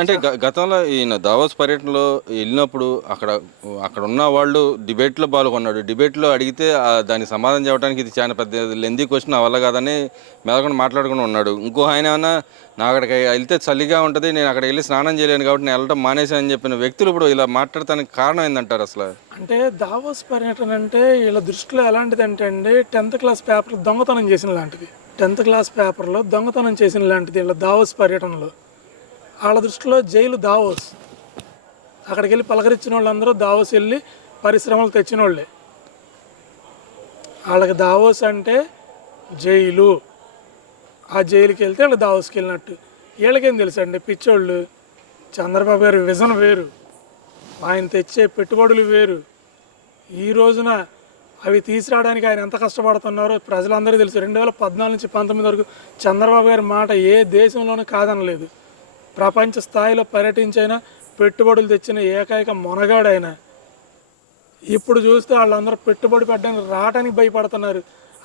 అంటే గతంలో ఈయన దావోస్ పర్యటనలో వెళ్ళినప్పుడు అక్కడ ఉన్న వాళ్ళు డిబేట్లో పాల్గొన్నాడు. డిబేట్లో అడిగితే దానికి సమాధానం చెప్పడానికి ఇది చాలా పెద్ద లెందీ క్వశ్చన్, నా వల్ల కాదని మెదకుండా మాట్లాడుకుని ఉన్నాడు. ఇంకో ఆయన ఏమన్నా నా అక్కడికి వెళ్తే చలిగా ఉంటుంది, నేను అక్కడికి వెళ్ళి స్నానం చేయలేను కాబట్టి నేను వెళ్ళడం మానేశానని చెప్పిన వ్యక్తులు ఇప్పుడు ఇలా మాట్లాడటానికి కారణం ఏందంటారు అసలు? అంటే దావోస్ పర్యటన అంటే వీళ్ళ దృష్టిలో ఎలాంటిది అంటే అండి, 10th క్లాస్ పేపర్ దొంగతనం చేసిన లాంటిది. 10th క్లాస్ పేపర్లో దొంగతనం చేసిన లాంటిది వీళ్ళ దావోస్ పర్యటనలో. వాళ్ళ దృష్టిలో జైలు దావోస్. అక్కడికి వెళ్ళి పలకరించిన వాళ్ళందరూ దావోస్ వెళ్ళి పరిశ్రమలు తెచ్చిన వాళ్ళే. వాళ్ళకి దావోస్ అంటే జైలు. ఆ జైలుకి వెళ్తే వాళ్ళు దావోస్కి వెళ్ళినట్టు. వీళ్ళకేం తెలుసు అండి, పిచ్చోళ్ళు. చంద్రబాబు గారి విజన్ వేరు, ఆయన తెచ్చే పెట్టుబడులు వేరు. ఈ రోజున అవి తీసుకురావడానికి ఆయన ఎంత కష్టపడుతున్నారో ప్రజలందరికీ తెలుసు. 2014 నుంచి 19 వరకు చంద్రబాబు గారి మాట ఏ దేశంలోనూ కాదనలేదు. ప్రపంచ స్థాయిలో పర్యటించైనా పెట్టుబడులు తెచ్చిన ఏకైక మొనగాడైనా. ఇప్పుడు చూస్తే వాళ్ళందరూ పెట్టుబడి పెట్టడానికి రావడానికి భయపడుతున్నారు.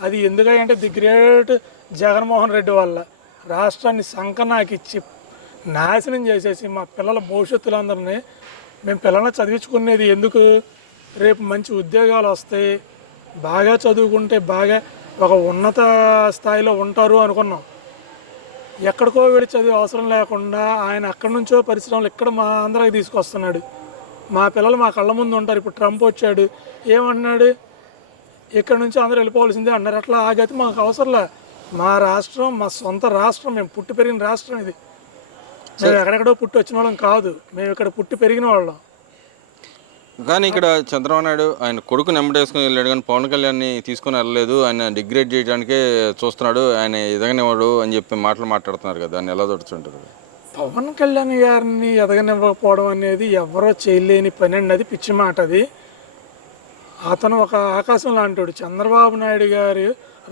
అది ఎందుకంటే ది గ్రేట్ జగన్మోహన్ రెడ్డి వల్ల రాష్ట్రాన్ని సంకనాకిచ్చి నాశనం చేసేసి మా పిల్లల భవిష్యత్తులందరినీ, మేము పిల్లల్ని చదివించుకునేది ఎందుకు, రేపు మంచి ఉద్యోగాలు వస్తాయి, బాగా చదువుకుంటే బాగా ఒక ఉన్నత స్థాయిలో ఉంటారు అనుకున్నాం. ఎక్కడికో వెళ్ళి చదివే అవసరం లేకుండా ఆయన అక్కడి నుంచో పరిశ్రమలు ఇక్కడ మా ఆంధ్రాకి తీసుకొస్తున్నాడు. మా పిల్లలు మా కళ్ళ ముందు ఉంటారు. ఇప్పుడు ట్రంప్ వచ్చాడు, ఏమంటున్నాడు, ఇక్కడ నుంచి అందరూ వెళ్ళిపోవాల్సిందే అన్నారు. అట్లా ఆ గతి మాకు అవసరంలే. మా రాష్ట్రం, మా సొంత రాష్ట్రం, మేము పుట్టి పెరిగిన రాష్ట్రం ఇది. మేము ఎక్కడెక్కడో పుట్టి వచ్చిన వాళ్ళం కాదు, మేము ఇక్కడ పుట్టి పెరిగిన వాళ్ళం. కానీ ఇక్కడ చంద్రబాబు నాయుడు ఆయన కొడుకుని వెంబడేసుకుని వెళ్ళాడు, కానీ పవన్ కళ్యాణ్ని తీసుకుని వెళ్ళలేదు. ఆయన డిగ్రేడ్ చేయడానికే చూస్తున్నాడు, ఆయన ఎదగనివ్వడు అని చెప్పి మాట్లాడుతున్నారు కదా, దాన్ని ఎలా చూస్తుంటారు? పవన్ కళ్యాణ్ గారిని ఎదగనివ్వకపోవడం అనేది ఎవరో చేయలేని పని అండి. అది పిచ్చి మాట. అది అతను ఒక ఆకాశం లాంటాడు. చంద్రబాబు నాయుడు గారు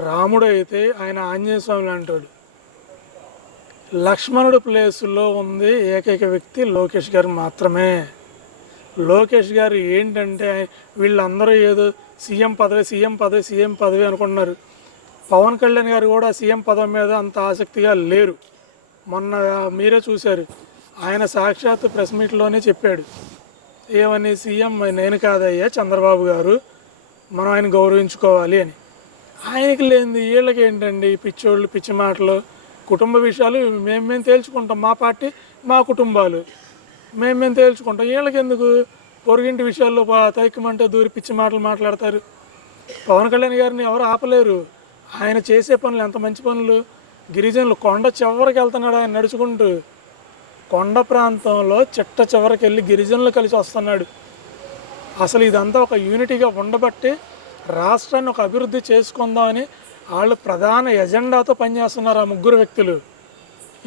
రాముడు అయితే ఆయన ఆంజనేయ స్వామి లాంటాడు. లక్ష్మణుడు ప్లేసులో ఉంది ఏకైక వ్యక్తి లోకేష్ గారు మాత్రమే. లోకేష్ గారు ఏంటంటే వీళ్ళందరూ ఏదో సీఎం పదవి అనుకుంటున్నారు. పవన్ కళ్యాణ్ గారు కూడా సీఎం పదవి మీద అంత ఆసక్తిగా లేరు. మొన్న మీరే చూశారు, ఆయన సాక్షాత్ ప్రెస్ మీట్లోనే చెప్పాడు, ఏమని, సీఎం నేను కాదయ్యా చంద్రబాబు గారు, మనం ఆయన గౌరవించుకోవాలి అని. ఆయనకి లేనిది వీళ్ళకి ఏంటండి, పిచ్చోళ్ళు, పిచ్చి మాటలు. కుటుంబ విషయాలు మేము తేల్చుకుంటాం, మా పార్టీ మా కుటుంబాలు మేము తేల్చుకుంటాం. వీళ్ళకి ఎందుకు పొరుగింటి విషయాల్లో తైకమంటే దూరి పిచ్చి మాటలు మాట్లాడతారు. పవన్ కళ్యాణ్ గారిని ఎవరు ఆపలేరు. ఆయన చేసే పనులు ఎంత మంచి పనులు. గిరిజనులు కొండ చివరికి వెళ్తున్నాడు ఆయన నడుచుకుంటూ. కొండ ప్రాంతంలో చిట్ట చివరికి వెళ్ళి గిరిజనులు కలిసి వస్తున్నాడు. అసలు ఇదంతా ఒక యూనిటీగా ఉండబట్టి రాష్ట్రాన్ని ఒక అభివృద్ధి చేసుకుందామని వాళ్ళు ప్రధాన ఎజెండాతో పనిచేస్తున్నారు ఆ ముగ్గురు వ్యక్తులు.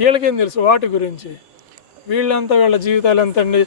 వీళ్ళకేం తెలుసు వాటి గురించి? వీళ్ళంతా వీళ్ళ జీవితాలు ఎంతండి.